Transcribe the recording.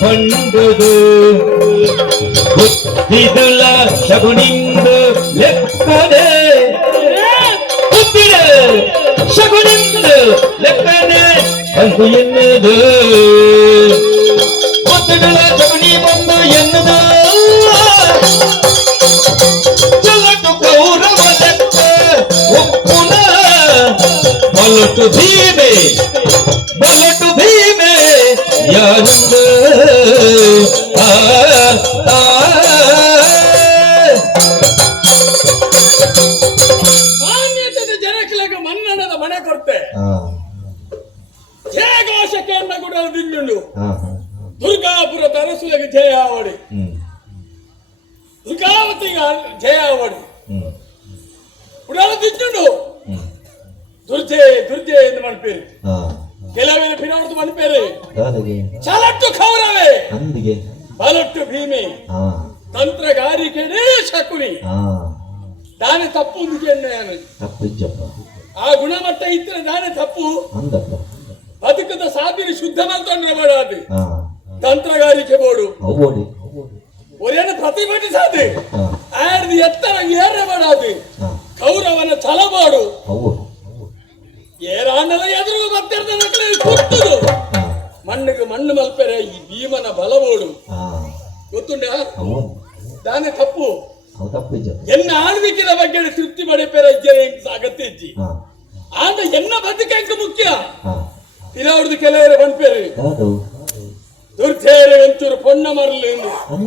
ಪಂಡುದು ಬುದ್ಧಿದುಲ ಶಗುನಿಂದು ಲೆಕ್ಕದೆ ಬುದ್ಧಿಡ ಶಗುನಿಂದು ಲೆಕ್ಕದೆ ಬಂದು ಎನ್ನುವುದು ಬುದ್ಧಿಡುಲ ಶಗುನಿ ಬಂದು ಎನ್ನುವುದು ಚಲಟು ಕೌರವ ಲೆಕ್ಕ ಒಪ್ಪುನ ಬಲಟು ಭೀಮೆ ಬಲಟು ಭೀಮೆ ಯಾರಂದು ಮಾನ್ಯತೆ ಜನಕ್ಕೆ ಮನ್ನಣದ ಮನೆ ಕೊಡ್ತೆ ಜಯಘೋಷಕ್ಕೆ ಅನ್ನ ಕೂಡ ದಿಣ್ಣುಂಡು ದುರ್ಗಾಪುರ ತರಸುಲೆಗೆ ಜಯ ಆವಡಿ ದುರ್ಗಾವತಿಗೆ ಜಯ ಆವಡಿ ಉಡಾಲ ದಿಣ್ಣುಂಡು ದುರ್ಜೆ ದುರ್ಜೆ ಎಂದು ಮನ್ಪೇರಿ ಕೆಲವೇನು ಪಿರಾವರ್ದು ಮನ್ಪೇರಿ ಚಲಟ್ಟು ಕೌರವೇ ಬಲಟ್ಟು ಭೀಮೆ ತಂತ್ರಗಾರಿಕೆನೇ ಶಕುನಿ ದಾನೆ ತಪ್ಪು ಆ ಗುಣಮಟ್ಟ ಇದ್ರೆ ದಾನೆ ತಪ್ಪು ಬದುಕದ ಸಾಧಿನಿ ಶುದ್ಧ ಮಂತ್ರ ಮಾಡಾದು ತಂತ್ರಗಾರಿಕೆ ಬೋಡು ಒರೇನು ಪ್ರತಿಭಟಿಸಾದು ಆಡ್ದು ಎತ್ತರ ಏರ ಮಾಡಾದು ಕೌರವನ ಛಲಬಾಡು ಏರಾಂಡದ ಎದುರು ಬರ್ತಿರ್ದ ಕೊಟ್ಟದು ಮಣ್ಣಿಗೆ ಮಣ್ಣು ಮಲ್ಪೆರೆ ಈ ಭೀಮನ ಬಲಬೋಡು ಗೊತ್ತುಂಡ ದಾನೆ ತಪ್ಪು ಎನ್ನ ಆಳ್ವಿಕೆಯ ಬಗ್ಗೆ ತೃಪ್ತಿ ಪಡೆಪೇರೆ ಅಗತ್ಯ ಇಜ್ಜಿ ಆಂದ ಎನ್ನ ಬದುಕಂಕ ಮುಖ್ಯ ತಿಲಾವ್ರದ್ದು ಕೆಲವರೆ ಬಂದ್ಪೇರಿ ದುರ್ಜೇರಿ ಒಂಚೂರು ಪೊಣ್ಣ ಮರಲು